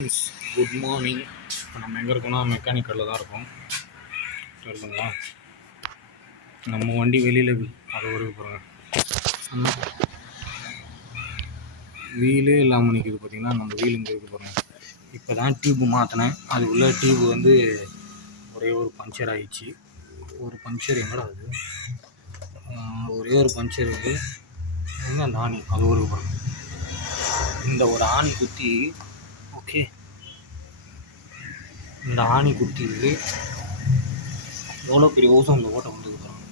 Good morning. இப்போ நம்ம எங்கே இருக்கோம்னா மெக்கானிக்கலில் தான் இருக்கோம். சொல்லுங்களா, நம்ம வண்டி வெளியில் அது ஒரு போகிறோங்க, வீலே இல்லாமல் நிற்கிது. பார்த்திங்கன்னா நம்ம வீல் இங்கே இருக்கு போகிறோம். இப்போ தான் டியூப்பு மாற்றினேன். அது உள்ள டியூப்பு வந்து ஒரே ஒரு பஞ்சர் ஆகிடுச்சு. ஒரு பஞ்சர் எங்கடா அது, ஒரே ஒரு பஞ்சர் இருக்குது. எங்கே அந்த ஆணி, அது ஒரு போகிறோம். இந்த ஒரு ஆணி குத்தி, ஓகே, இந்த ஆணி குத்தி எவ்வளோ பெரிய ஓசோனில் ஓட்டை வந்துருக்குறாங்க.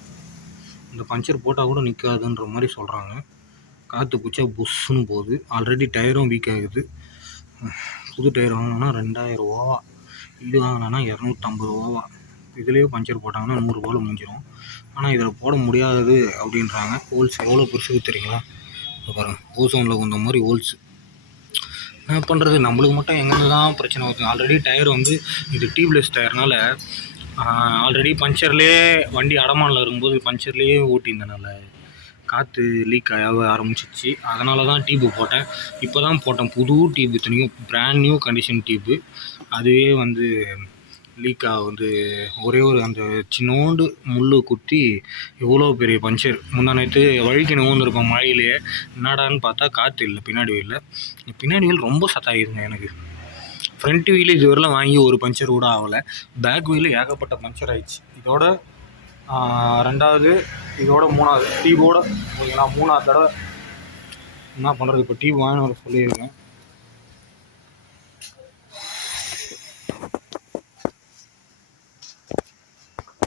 இந்த பஞ்சர் போட்டால் கூட நிற்காதுன்ற மாதிரி சொல்கிறாங்க. காற்று பூச்சா புஷ்ஷுன்னு போகுது. ஆல்ரெடி டயரும் வீக் ஆகுது. புது டயர் வாங்கினோன்னா 2000 ரூபா, இது வாங்கினோன்னா 250 ரூபா. இதுலேயே பஞ்சர் போட்டாங்கன்னா 100 ரூபாவில் முடிஞ்சிடும். ஆனால் இதில் போட முடியாது அப்படின்றாங்க. ஹோல்ஸ் எவ்வளோ பெருசுக்கு தெரியுங்களா? பாருங்கள், ஓசோனில் வந்த மாதிரி ஹோல்ஸ். என்ன பண்ணுறது, நம்மளுக்கு மட்டும் எங்கேருந்து தான் பிரச்சனை வருது. ஆல்ரெடி டயர் வந்து இது டியூப்லெஸ் டயர்னால் ஆல்ரெடி பஞ்சர்லேயே வண்டி அடமானில் இருக்கும்போது பஞ்சர்லேயே ஓட்டியிருந்தனால காற்று லீக் ஆக ஆரம்பிச்சிச்சு. அதனால தான் டியூப்பு போட்டேன். இப்போ தான் போட்டேன் புது டியூப்பு, இத்தனைக்கும் பிராண்ட் நியூ கண்டிஷன் டியூப்பு. அதுவே வந்து லீக்காக வந்து ஒரே ஒரு அந்த சின்னோண்டு முள் குத்தி எவ்வளோ பெரிய பஞ்சர். முந்தா நேற்று வழிக்கு நோந்துருப்போம் மழையிலேயே. என்னடான்னு பார்த்தா காற்று இல்லை, பின்னாடி வீலில். பின்னாடி வீல் ரொம்ப சத்தாகிடுங்க எனக்கு. ஃப்ரண்ட் வீலு இதுவரைலாம் வாங்கி ஒரு பஞ்சர் கூட ஆகலை. பேக் வீலு ஏகப்பட்ட பஞ்சர் ஆகிடுச்சு. இதோட ரெண்டாவது, இதோட மூணாவது டியூபோட ஓகேங்களா. 3ஆவது தடவை என்ன பண்ணுறது. இப்போ டியூப் வாங்கின சொல்லியிருக்கேன்.